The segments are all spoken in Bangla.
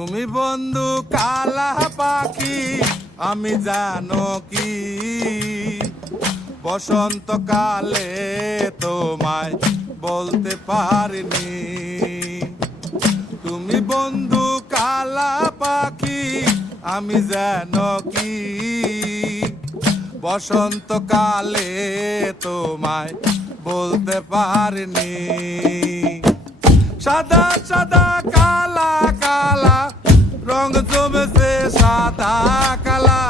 তুমি বন্ধু কালা পাখি আমি জানো কি বসন্তকালে তোমায় বলতে পারিনি। তুমি বন্ধু কালা পাখি আমি জানো কি বসন্তকালে তোমায় বলতে পারিনি। সাদা সাদা কালা কালা রং জমেছে সাদা কালা,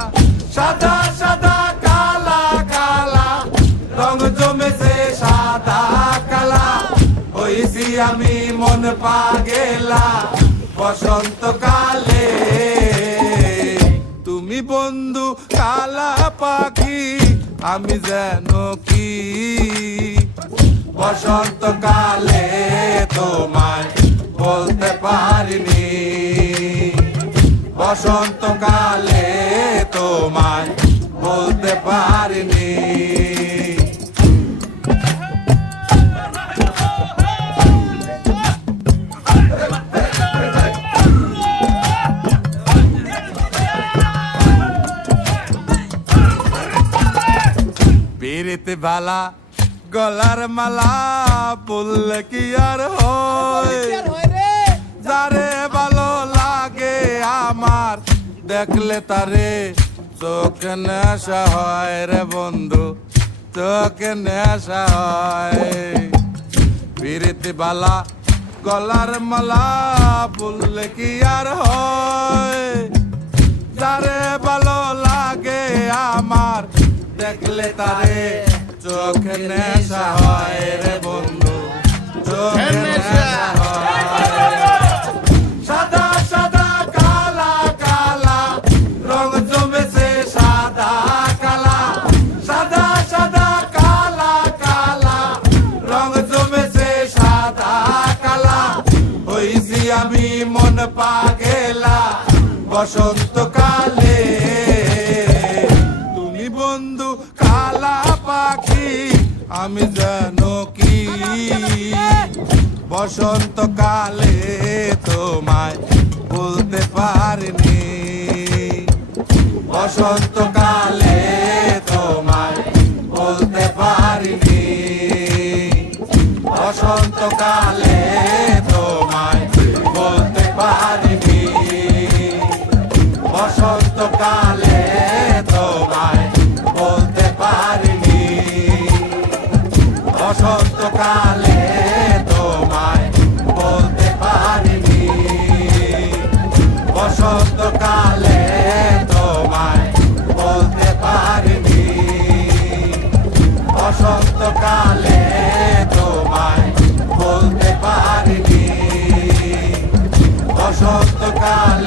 সাদা সাদা কালা কালা রং জমেছে সাদা কালা। হইছি আমি মন পাগেলা বসন্তকালে। তুমি বন্ধু কালা পাখি আমি জানো কি বসন্তকালে তোমায় বলতে পারিনি। বসন্তকালে তোমায় বলতে পারিনি। পিরিতি বালা গলার মালা বললে কি আর হয়, যারে ভালো লাগে আমার দেখলে তারে চোখে নেশা হয় রে বন্ধু, চোখে নেশা হয়। পিরিতি বালা গলার মালা বললে কি আর হয়, যারে ভালো লাগে আমার দেখলে তারে চোখে নেশা হয় রে বন্ধু, চোখে নেশা হয়। সাদা সাদা কালা কালা রং জমেছে সাদা কালা, সাদা সাদা কালা কালা রং জমেছে সাদা কালা। হইছি আমি মন পাগেলা বসন্তকালে। তুমি বন্ধু কালা পাখি আমি জানো কি বসন্তকালে তোমায় বলতে পারিনি। বসন্তকালে তোমায় বলতে পারিনি। বসন্তকালে তোমায় বলতে পারিনি। বসন্তকালে তোমায় বলতে পারিনি। বসন্তকালে তোমায় বলতে পারিনি। বসন্তকালে তোমায় বলতে পারিনি। বসন্তকালে তোমায় বলতে পারিনি। বসন্তকালে